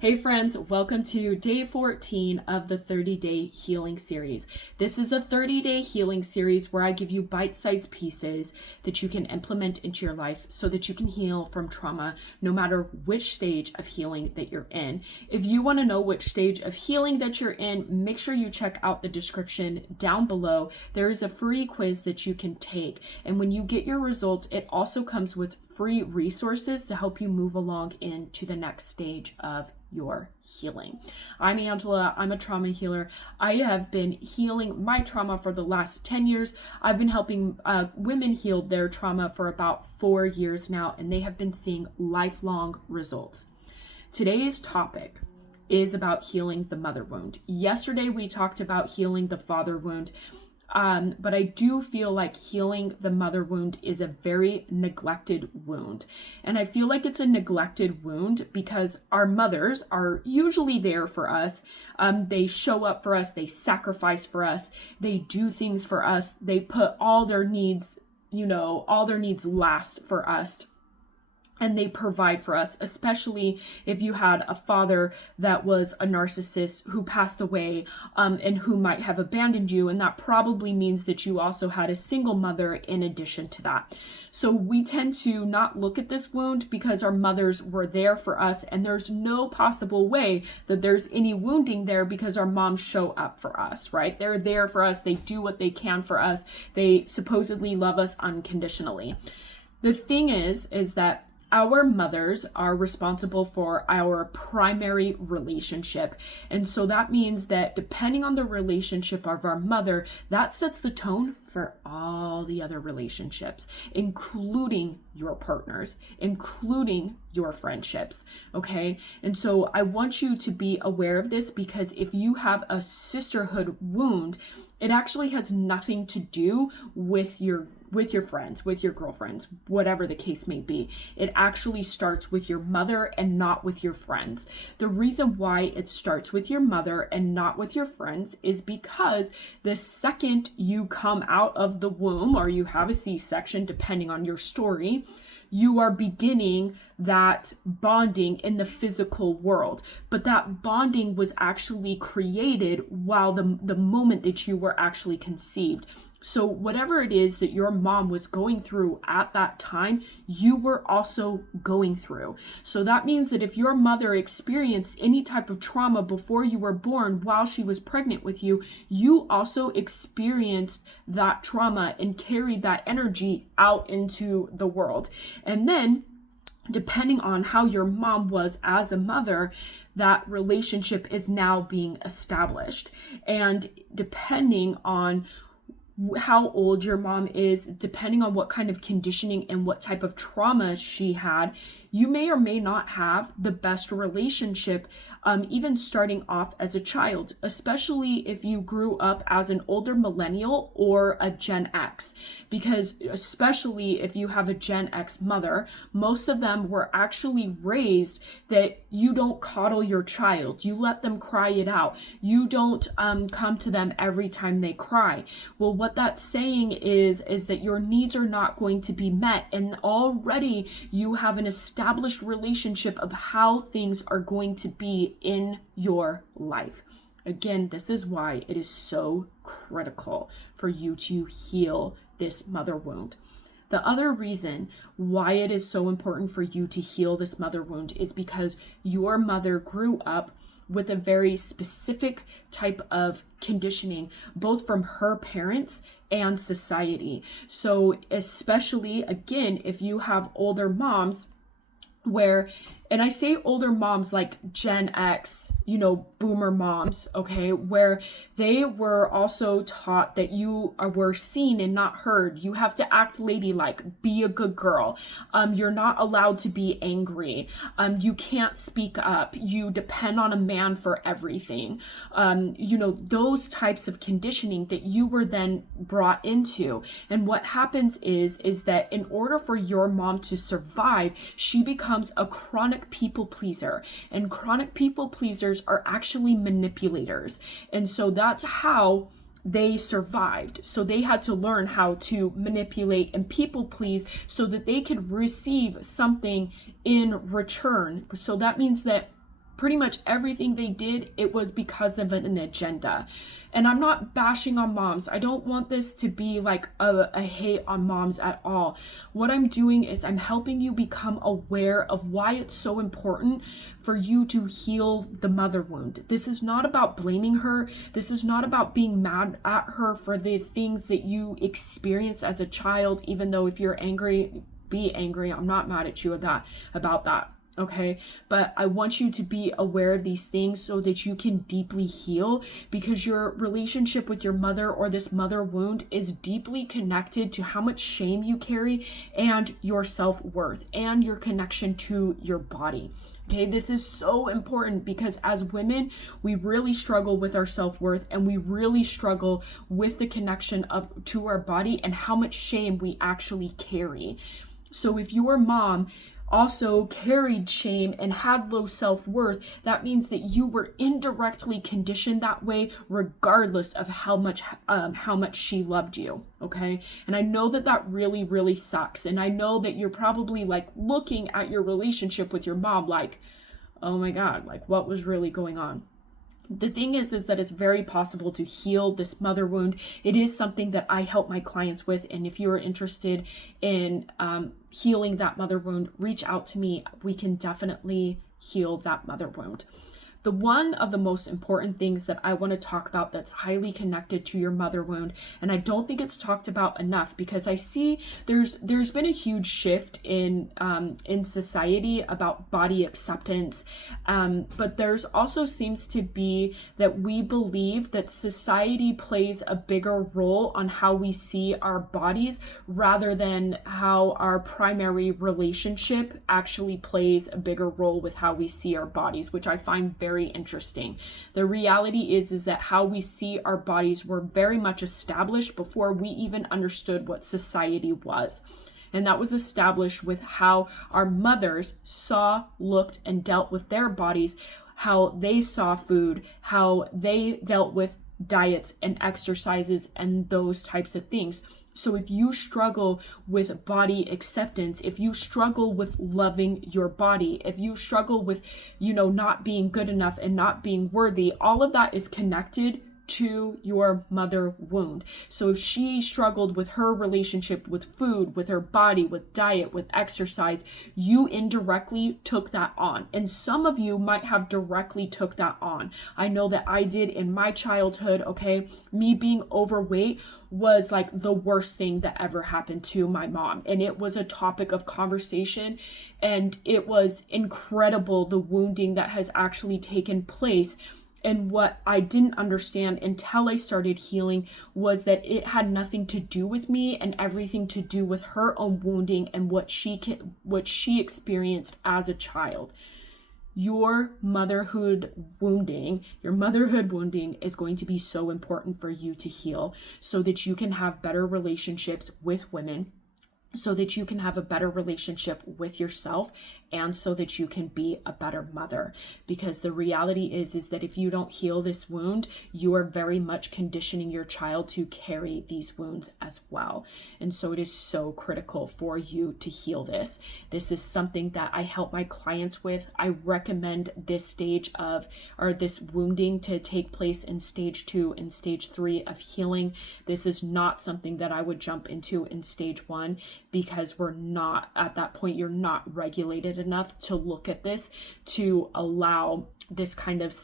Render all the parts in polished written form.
Hey friends, welcome to day 14 of the 30-day healing series. This is a 30-day healing series where I give you bite-sized pieces that you can implement into your life so that you can heal from trauma no matter which stage of healing that you're in. If you want to know which stage of healing that you're in, make sure you check out the description down below. There is a free quiz that you can take, and when you get your results, it also comes with free resources to help you move along into the next stage of your healing. I'm Angela. I'm a trauma healer. I have been healing my trauma for the last 10 years. I've been helping women heal their trauma for about 4 years now, and they have been seeing lifelong results. Today's topic is about healing the mother wound. Yesterday, we talked about healing the father wound. But I do feel like healing the mother wound is a very neglected wound. And I feel like it's a neglected wound because our mothers are usually there for us. They show up for us. They sacrifice for us. They do things for us. They put all their needs, all their needs last for us. And they provide for us, especially if you had a father that was a narcissist who passed away and who might have abandoned you. And that probably means that you also had a single mother in addition to that. So we tend to not look at this wound because our mothers were there for us. And there's no possible way that there's any wounding there because our moms show up for us, right? They're there for us. They do what they can for us. They supposedly love us unconditionally. The thing is that our mothers are responsible for our primary relationship. And so that means that depending on the relationship of our mother, that sets the tone for all the other relationships, including your partners, including your friendships. Okay. And so I want you to be aware of this because if you have a sisterhood wound, it actually has nothing to do with your friends, with your girlfriends, whatever the case may be. It actually starts with your mother and not with your friends. The reason why it starts with your mother and not with your friends is because the second you come out of the womb or you have a C-section, depending on your story, you are beginning that bonding in the physical world. But that bonding was actually created while the moment that you were actually conceived. So whatever it is that your mom was going through at that time, you were also going through. So that means that if your mother experienced any type of trauma before you were born while she was pregnant with you, you also experienced that trauma and carried that energy out into the world. And then depending on how your mom was as a mother, that relationship is now being established. And depending on how old your mom is, depending on what kind of conditioning and what type of trauma she had, you may or may not have the best relationship, even starting off as a child, especially if you grew up as an older millennial or a Gen X, because especially if you have a Gen X mother, most of them were actually raised that you don't coddle your child. You let them cry it out. You don't come to them every time they cry. Well, what that's saying is that your needs are not going to be met, and already you have an established relationship of how things are going to be in your life. Again, this is why it is so critical for you to heal this mother wound. The other reason why it is so important for you to heal this mother wound is because your mother grew up with a very specific type of conditioning, both from her parents and society. So especially, again, if you have older moms where, and I say older moms like Gen X, boomer moms, okay, where they were also taught that you were seen and not heard. You have to act ladylike, be a good girl. You're not allowed to be angry. You can't speak up. You depend on a man for everything. Those types of conditioning that you were then brought into. And what happens is that in order for your mom to survive, she becomes a chronic people pleaser, and chronic people pleasers are actually manipulators. And so that's how they survived. So they had to learn how to manipulate and people please so that they could receive something in return. So that means that pretty much everything they did, it was because of an agenda. And I'm not bashing on moms. I don't want this to be like a hate on moms at all. What I'm doing is I'm helping you become aware of why it's so important for you to heal the mother wound. This is not about blaming her. This is not about being mad at her for the things that you experienced as a child, even though if you're angry, be angry. I'm not mad at you about that. Okay, but I want you to be aware of these things so that you can deeply heal, because your relationship with your mother or this mother wound is deeply connected to how much shame you carry and your self-worth and your connection to your body. Okay, this is so important because as women, we really struggle with our self-worth and we really struggle with the connection to our body and how much shame we actually carry. So if your mom also carried shame and had low self-worth, that means that you were indirectly conditioned that way regardless of how much she loved you. Okay, and I know that really, really sucks, and I know that you're probably like looking at your relationship with your mom like, oh my god, like what was really going on? The thing is that it's very possible to heal this mother wound. It is something that I help my clients with. And if you're interested in healing that mother wound, reach out to me. We can definitely heal that mother wound. The one of the most important things that I want to talk about that's highly connected to your mother wound, and I don't think it's talked about enough because I see there's been a huge shift in society about body acceptance, but there's also seems to be that we believe that society plays a bigger role on how we see our bodies rather than how our primary relationship actually plays a bigger role with how we see our bodies, which I find very interesting. The reality is that how we see our bodies were very much established before we even understood what society was. And that was established with how our mothers saw, looked, and dealt with their bodies, how they saw food, how they dealt with diets and exercises and those types of things. So if you struggle with body acceptance, if you struggle with loving your body, if you struggle with, not being good enough and not being worthy, all of that is connected to your mother wound. So if she struggled with her relationship with food, with her body, with diet, with exercise, you indirectly took that on. And some of you might have directly took that on. I know that I did in my childhood, okay? Me being overweight was like the worst thing that ever happened to my mom. And it was a topic of conversation. And it was incredible, the wounding that has actually taken place. And what I didn't understand until I started healing was that it had nothing to do with me and everything to do with her own wounding and what she experienced as a child. Your motherhood wounding is going to be so important for you to heal so that you can have better relationships with women, so that you can have a better relationship with yourself, and so that you can be a better mother. Because the reality is that if you don't heal this wound, you are very much conditioning your child to carry these wounds as well. And so it is so critical for you to heal this. This is something that I help my clients with. I recommend this this wounding to take place in stage 2 and stage 3 of healing. This is not something that I would jump into in stage 1, because we're not at that point. You're not regulated enough to look at this to allow this kind of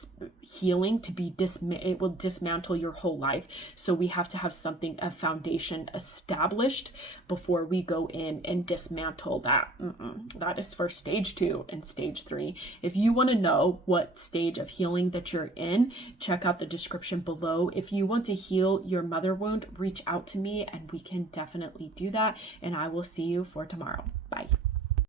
healing to be it will dismantle your whole life. So we have to have a foundation established before we go in and dismantle that. That is for stage 2 and stage 3. If you want to know what stage of healing that you're in, check out the description below. If you want to heal your mother wound, reach out to me and we can definitely do that. And I will see you for tomorrow. Bye.